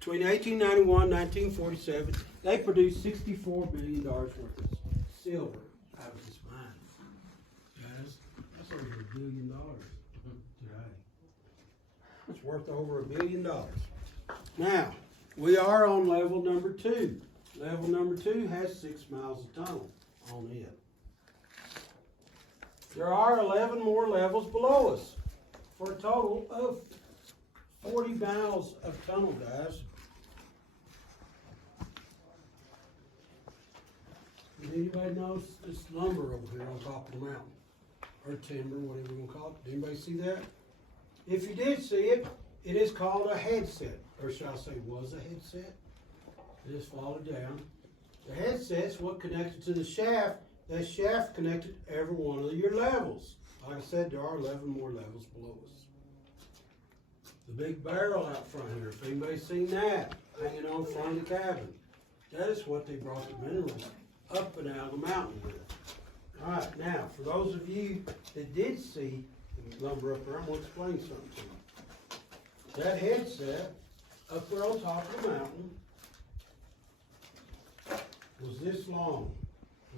Between 1891 and 1947, they produced $64 billion worth of silver out of this mine. Guys, that's over $1 billion today. It's worth over $1 billion. Now, we are on level number 2. Level number 2 has 6 miles of tunnel on it. There are 11 more levels below us for a total of 40 miles of tunnel, guys. Does anybody notice this lumber over here on top of the mountain? Or timber, whatever you want to call it. Did anybody see that? If you did see it, it is called a headset. Or shall I say was a headset? It is followed down. The headset's what connected to the shaft. That shaft connected every one of your levels. Like I said, there are 11 more levels below us. The big barrel out front here, if anybody's seen that, hanging on front of the cabin. That is what they brought the minerals up and out of the mountain with. All right, now, for those of you that did see the lumber up there, I'm going to explain something to you. That headset up there on top of the mountain was this long.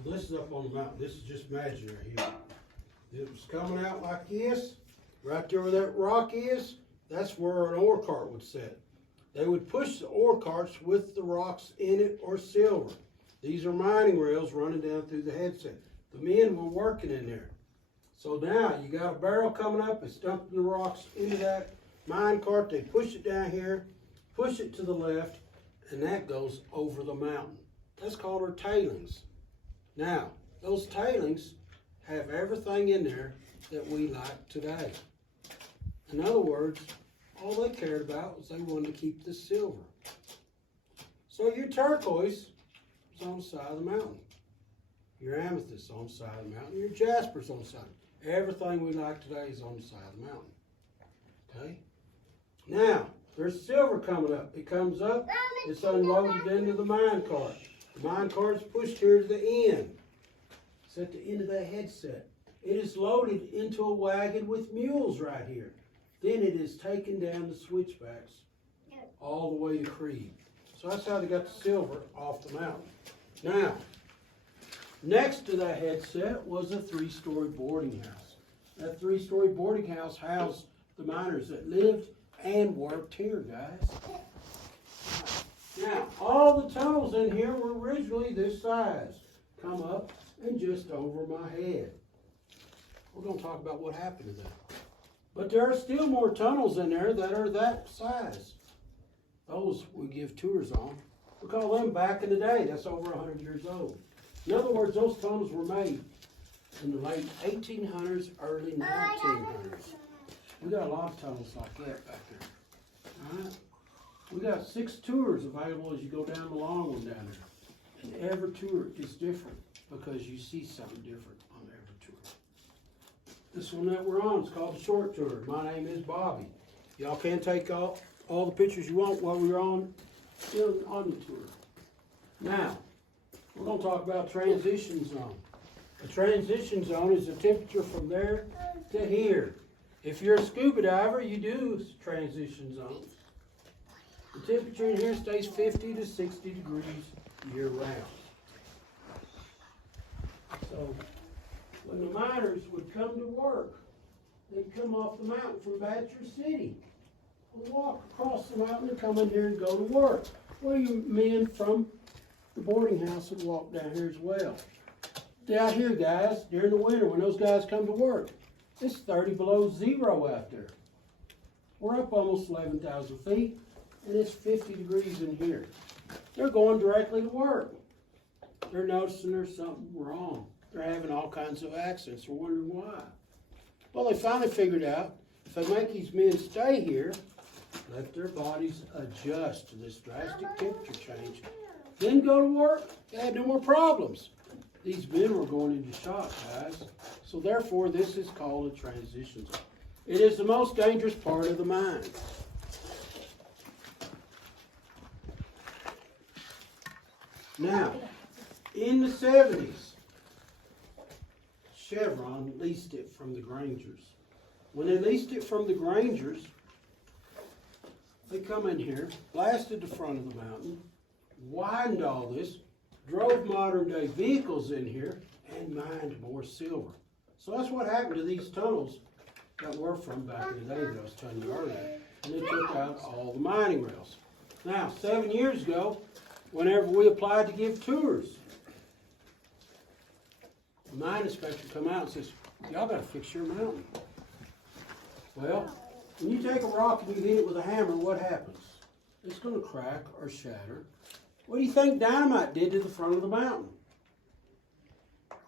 Well, this is up on the mountain. This is just imaginary here. It was coming out like this. Right there where that rock is, that's where an ore cart would sit. They would push the ore carts with the rocks in it or silver. These are mining rails running down through the headset. The men were working in there. So now you got a barrel coming up, it's dumping the rocks into that mine cart. They push it down here, push it to the left, and that goes over the mountain. That's called our tailings. Now, those tailings have everything in there that we like today. In other words, all they cared about was they wanted to keep the silver. So your turquoise is on the side of the mountain. Your amethyst on the side of the mountain. Your jasper's on the side. Everything we like today is on the side of the mountain. Okay? Now, there's silver coming up. It comes up, it's unloaded into the mine cart. The mine cart is pushed here to the end. It's at the end of that headset. It is loaded into a wagon with mules right here. Then it is taken down the switchbacks all the way to Creed. So that's how they got the silver off the mountain. Now, next to that headset was a 3-story boarding house. That 3-story boarding house housed the miners that lived and worked here, guys. Now, all the tunnels in here were originally this size. Come up and just over my head. We're going to talk about what happened to that. But there are still more tunnels in there that are that size. Those we give tours on. We call them back in the day. That's over 100 years old. In other words, those tunnels were made in the late 1800s, early 1900s. We got a lot of tunnels like that back there. All right? We got 6 tours available as you go down the long one down there. And every tour is different because you see something different on every tour. This one that we're on is called the short tour. My name is Bobby. Y'all can take all the pictures you want while we're on the tour. Now, we're going to talk about transition zone. A transition zone is the temperature from there to here. If you're a scuba diver, you do transition zones. The temperature in here stays 50 to 60 degrees year round. So, when the miners would come to work, they'd come off the mountain from Badger City. They'd walk across the mountain and come in here and go to work. Well, you men from the boarding house would walk down here as well. Down here, guys, during the winter, when those guys come to work, it's 30 below zero out there. We're up almost 11,000 feet, and it's 50 degrees in here. They're going directly to work. They're noticing there's something wrong. They're having all kinds of accidents. They're wondering why. Well, they finally figured out if they make these men stay here, let their bodies adjust to this drastic temperature change, then go to work, they had no more problems. These men were going into shock, guys. So therefore, this is called a transition zone. It is the most dangerous part of the mine. Now, in the 70s, Chevron leased it from the Grangers. When they leased it from the Grangers, They come in here, blasted the front of the mountain, widened all this, drove modern day vehicles in here, and mined more silver. So that's what happened to these tunnels that were from back in the day that I was telling you earlier. And they took out all the mining rails. Now, 7 years ago, whenever we applied to give tours, the mine inspector come out and says, y'all gotta fix your mountain. Well, when you take a rock and you hit it with a hammer, what happens? It's gonna crack or shatter. What do you think dynamite did to the front of the mountain?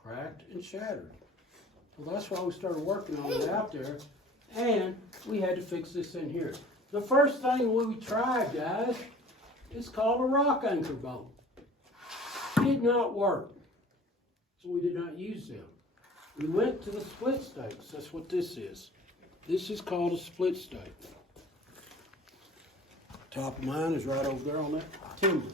Cracked and shattered. Well, that's why we started working on it out there, and we had to fix this in here. The first thing we tried, guys, is called a rock anchor bolt. Did not work, so we did not use them. We went to the split stakes. That's what this is. This is called a split stake. Top of mine is right over there on that timber.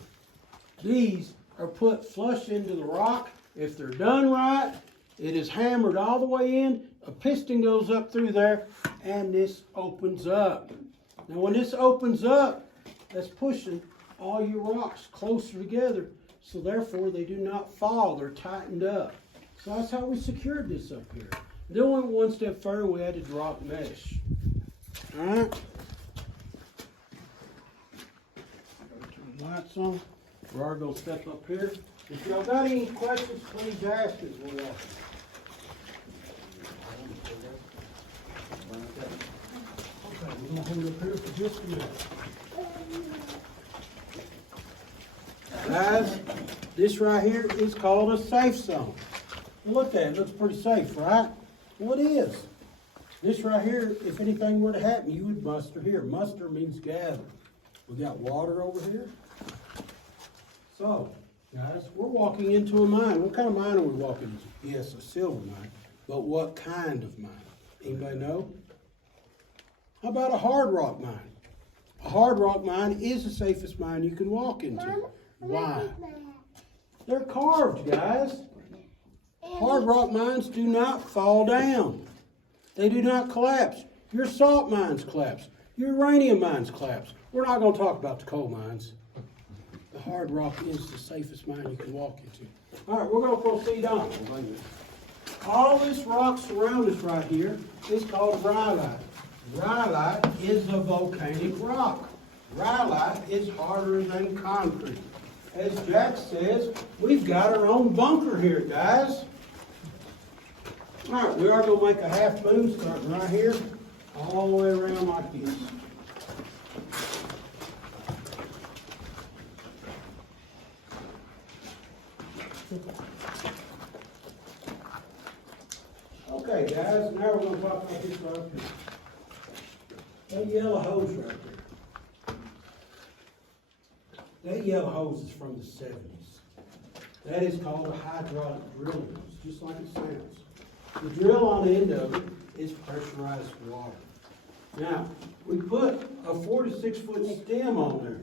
These are put flush into the rock. If they're done right, it is hammered all the way in. A piston goes up through there, and this opens up. Now, when this opens up, that's pushing all your rocks closer together, so therefore they do not fall. They're tightened up. So that's how we secured this up here. Then we went one step further, we had to drop mesh. All right? Turn the lights on. We are going to step up here. If y'all got any questions, please ask as we're walking. Okay, we're going to hold it up here for just a minute. Guys, this right here is called a safe zone. Look at it, it looks pretty safe, right? Well, it is. This right here, if anything were to happen, you would muster here. Muster means gather. We got water over here. So, guys, we're walking into a mine. What kind of mine are we walking into? Yes, a silver mine. But what kind of mine? Anybody know? How about a hard rock mine? A hard rock mine is the safest mine you can walk into. Why? They're carved, guys. Hard rock mines do not fall down. They do not collapse. Your salt mines collapse. Your uranium mines collapse. We're not going to talk about the coal mines. The hard rock is the safest mine you can walk into. All right, we're going to proceed on. All this rock surrounding us right here is called rhyolite. Rhyolite is a volcanic rock. Rhyolite is harder than concrete. As Jack says, we've got our own bunker here, guys. All right, we are going to make a half moon starting right here, all the way around like this. Okay, guys, now we're going to talk about this right here. That yellow hose right there. That yellow hose is from the 70s. That is called a hydraulic drilling hose, just like it sounds. The drill on the end of it is pressurized water. Now, we put a 4 to 6 foot stem on there.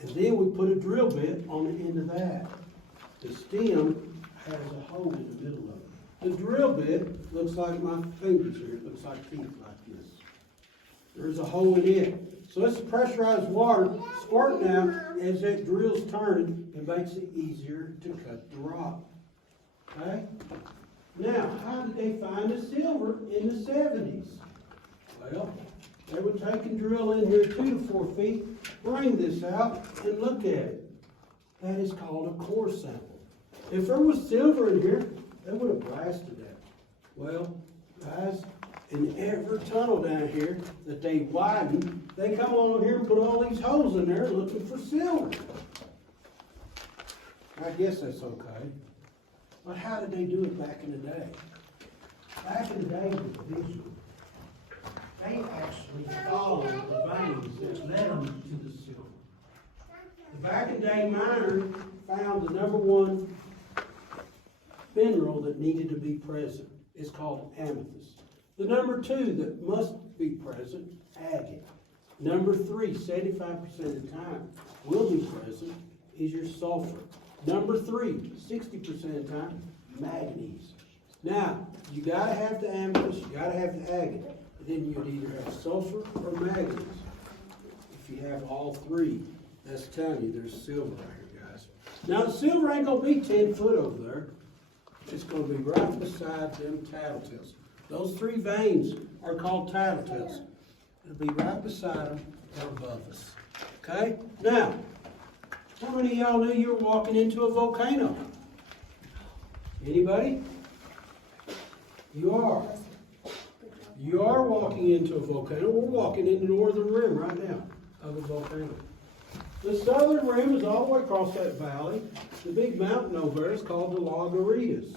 And then we put a drill bit on the end of that. The stem has a hole in the middle of it. The drill bit looks like my fingers here. It looks like teeth like this. There's a hole in it. So it's pressurized water squirting out as that drill's turning. It makes it easier to cut the rock. Okay? Now, how did they find the silver in the 70s? Well, they would take and drill in here 2 to 4 feet, bring this out, and look at it. That is called a core sample. If there was silver in here, they would have blasted that. Well, guys, in every tunnel down here that they widened, they come along here and put all these holes in there looking for silver. I guess that's okay. But how did they do it back in the day? Back in the day with the visual, they actually followed the veins that led them to the silver. The back in the day miner found the number one mineral that needed to be present. It's called amethyst. The number 2 that must be present, agate. Number 3, 75% of the time, will be present, is your sulfur. Number 3, 60% of the time, manganese. Now, you gotta have the amethyst, you gotta have the agate. then you'd either have sulfur or manganese. If you have all three, that's telling you there's silver right here, guys. Now, the silver ain't gonna be 10 foot over there. It's gonna be right beside them tattletales. Those three veins are called tattletales. It'll be right beside them or above us. Okay? Now, how many of y'all knew you were walking into a volcano? Anybody? You are. You are walking into a volcano. We're walking in the northern rim right now of a volcano. The southern rim is all the way across that valley. The big mountain over there is called the Lagaritas.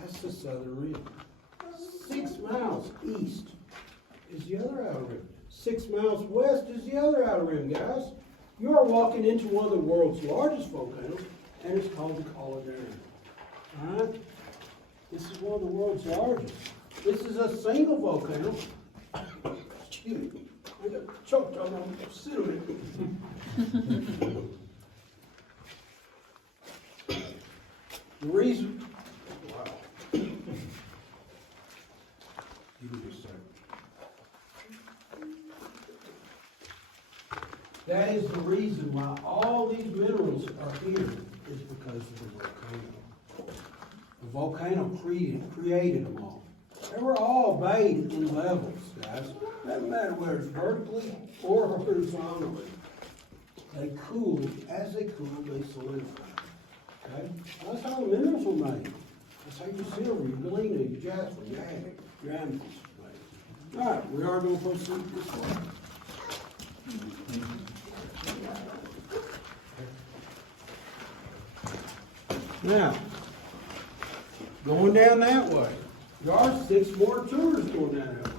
That's the southern rim. 6 miles east is the other outer rim. 6 miles west is the other outer rim, guys. You are walking into one of the world's largest volcanoes, and it's called the Caldera. All right? This is one of the world's largest. This is a single volcano. Excuse me. I got choked on my cinnamon. The reason. Wow. Give me a second. That is the reason why all these minerals are here, is because of the volcano. The volcano created them all. They were all made in levels, guys. Doesn't matter whether it's vertically or horizontally. They cooled. As they cooled, they solidified. Okay? That's how the minerals were made. That's how your silver, your galena, your jasper, your agate, your amethyst was made. All right, we are going to proceed this way. Now, going down that way. There are 6 more tours going down that way.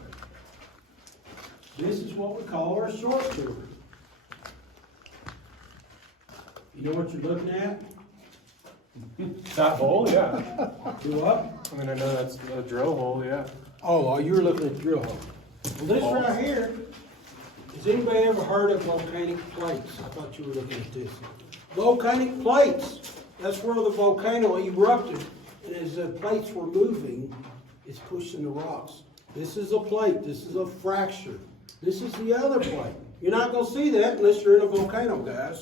This is what we call our short tour. You know what you're looking at? That hole, yeah. Do what? I mean, I know that's a drill hole, yeah. Oh, you're looking at the drill hole. Well, this right here, has anybody ever heard of volcanic plates? I thought you were looking at this. Volcanic plates. That's where the volcano erupted. And as the plates were moving, it's pushing the rocks. This is a plate. This is a fracture. This is the other plate. You're not going to see that unless you're in a volcano, guys.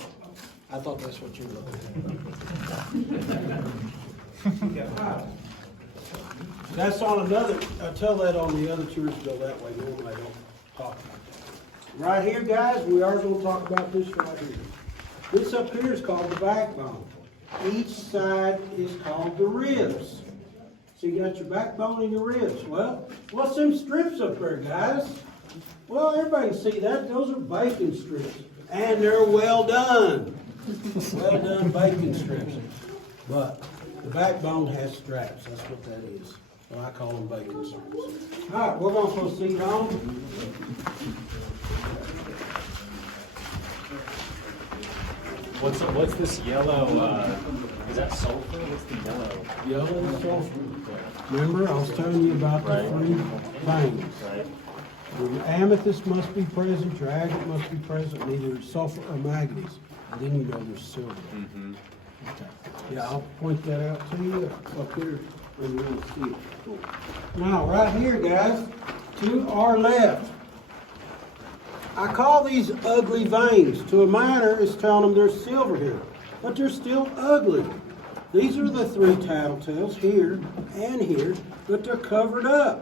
I thought that's what you were looking at. That's on another, I tell that on the other tours to go that way. Normally I don't talk about that. Right here, guys, we are going to talk about this right here. This up here is called the backbone. Each side is called the ribs. So you got your backbone and your ribs. Well, what's them strips up there, guys? Well, everybody can see that. Those are bacon strips. And they're well done. Well done bacon strips. But the backbone has straps. That's what that is. So I call them bacon strips. All right, we're going to proceed on. What's this yellow, is that sulfur? What's the yellow? Yellow sulfur. Remember, I was telling you about the 3 things. Right. Your amethyst must be present, your agate must be present, and either sulfur or manganese. And then you know there's silver. Mm-hmm. Okay. Yeah, I'll point that out to you up here when you're going to see it. Cool. Now, right here, guys, to our left. I call these ugly veins. To a miner, it's telling them there's silver here, but they're still ugly. These are the 3 tattletales here and here, but they're covered up.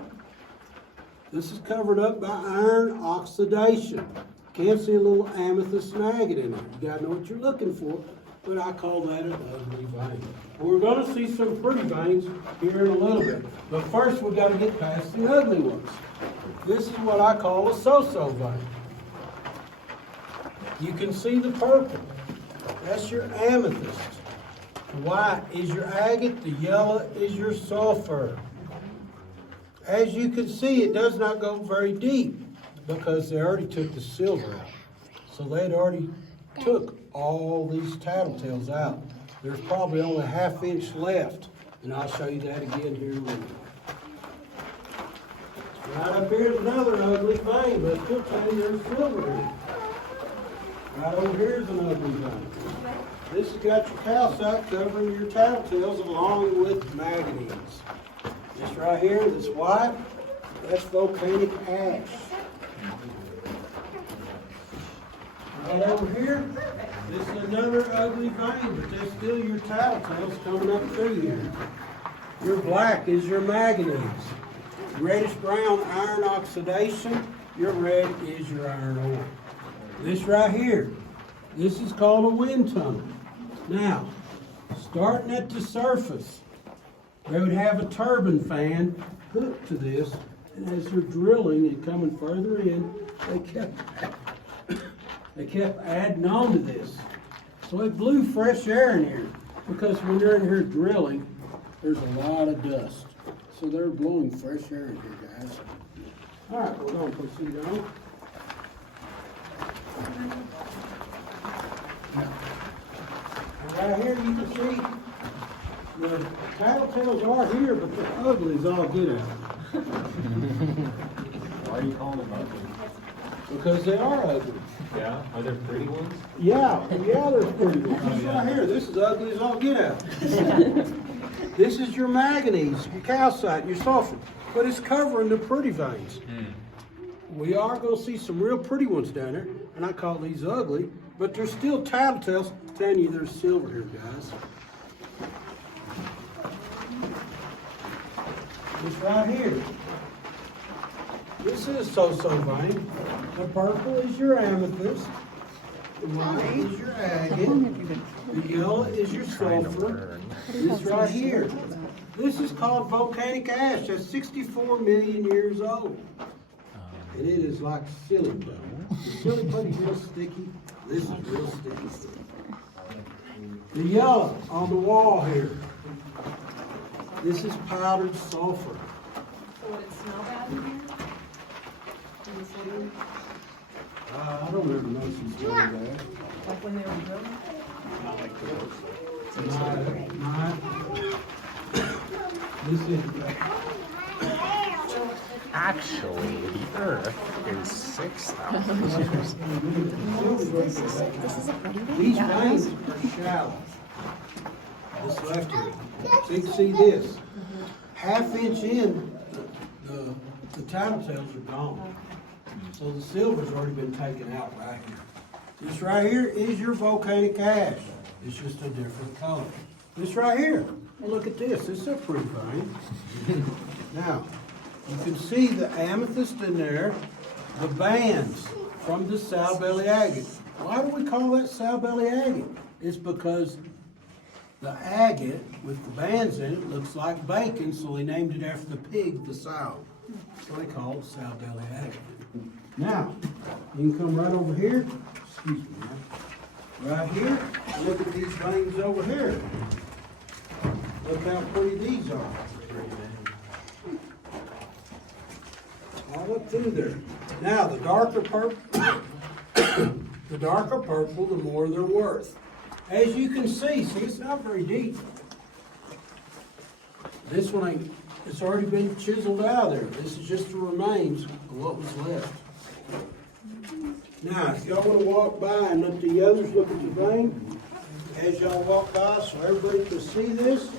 This is covered up by iron oxidation. Can't see a little amethyst and agate in it. You gotta know what you're looking for, but I call that an ugly vein. We're gonna see some pretty veins here in a little bit, but first we've got to get past the ugly ones. This is what I call a so-so vein. You can see the purple. That's your amethyst. The white is your agate. The yellow is your sulfur. As you can see, it does not go very deep because they already took the silver out. So they'd already took all these tattletales out. There's probably only a ½ inch left, and I'll show you that again here in a minute. Right up here is another ugly vein, but still telling you there's silver here. Right over here is an ugly vein. This has got your calcite covering your tattletales along with manganese. This right here, this white, That's volcanic ash. Right over here, this is another ugly vein, but there's still your tattletales coming up through here. Your black is your manganese. Reddish brown iron oxidation, your red is your iron ore. This right here, this is called a wind tunnel. Now, starting at the surface, they would have a turbine fan hooked to this, and as they're drilling and coming further in, they kept adding on to this. So it blew fresh air in here, because when they're in here drilling, there's a lot of dust. So they're blowing fresh air in here, guys. All right, we're gonna proceed on. Right here, you can see the tattletales are here, but the ugly is all good out. Why are you calling them ugly? Because they are ugly. Yeah, are there pretty ones? Yeah, there's pretty ones. This right here, this is ugly as all get out. This is your manganese, your calcite, your sulfur, but it's covering the pretty veins. We are gonna see some real pretty ones down there, and I call these ugly, but they're still tattletales. Telling you there's silver here, guys. This right here. This is so-so vein. The purple is your amethyst. The white is your agate. The yellow is your sulfur. This right here. This is called volcanic ash. That's 64 million years old. And it is like silly putty. The silly putty's real sticky. This is real sticky. The yellow on the wall here. This is powdered sulfur. So would it smell bad in here? In this room? I don't ever know she's doing that. Like when they were drilling? This is, Actually, the Earth is 6,000 years. these veins are shallow. This left here. So you can see this. Half-inch in, the tattletales are gone. So the silver's already been taken out right here. This right here is your volcanic ash. It's just a different color. This right here, well, look at this. This is a pretty vein. Now, you can see the amethyst in there, the bands from the sow belly agate. Why do we call that sow belly agate? It's because the agate with the bands in it looks like bacon, so they named it after the pig, the sow. So they call it sow belly agate. Now, you can come right over here, excuse me, right here, and look at these veins over here. Look how pretty these are. All up through there. Now, the darker purple, the more they're worth. As you can see, it's not very deep. This one ain't, it's already been chiseled out of there. This is just the remains of what was left. Now, if y'all wanna walk by and let the others look at the vein, as y'all walk by, so everybody can see this.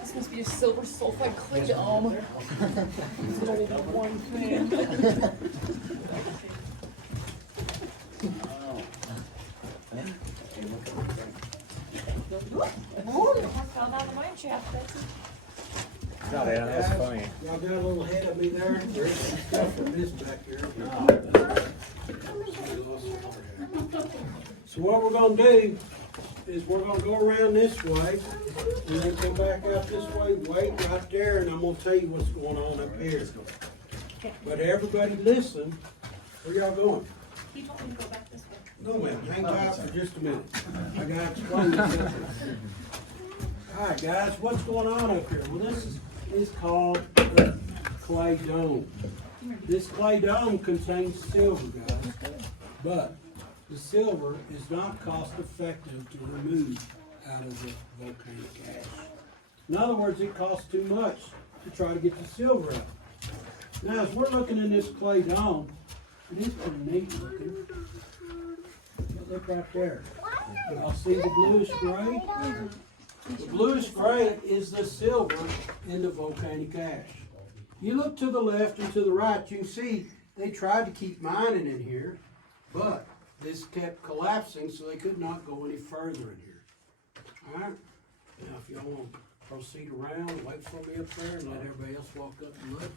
This must be a silver sulfide clay dome. It's only the one thing. Fell down the mine shaft, that's it. God, yeah, that's funny. Y'all got a little ahead of me there. There's some stuff from this back here. So what we're gonna do is we're gonna go around this way and then come back out this way, wait right there, and I'm gonna tell you what's going on up here. But everybody listen, where y'all going? He told me to go back this way. No, ma'am, hang tight for just a minute. I gotta explain this. Alright, guys, what's going on up here? Well, this is called the clay dome. This clay dome contains silver, guys, but the silver is not cost effective to remove out of the volcanic ash. In other words, it costs too much to try to get the silver out. Now, as we're looking in this clay dome, it is pretty neat looking. Look right there. Y'all see the bluish gray? The bluish gray is the silver in the volcanic ash. You look to the left and to the right, you can see they tried to keep mining in here, but this kept collapsing, so they could not go any further in here. All right? Now, if y'all want to proceed around, wait for me up there and let everybody else walk up and look.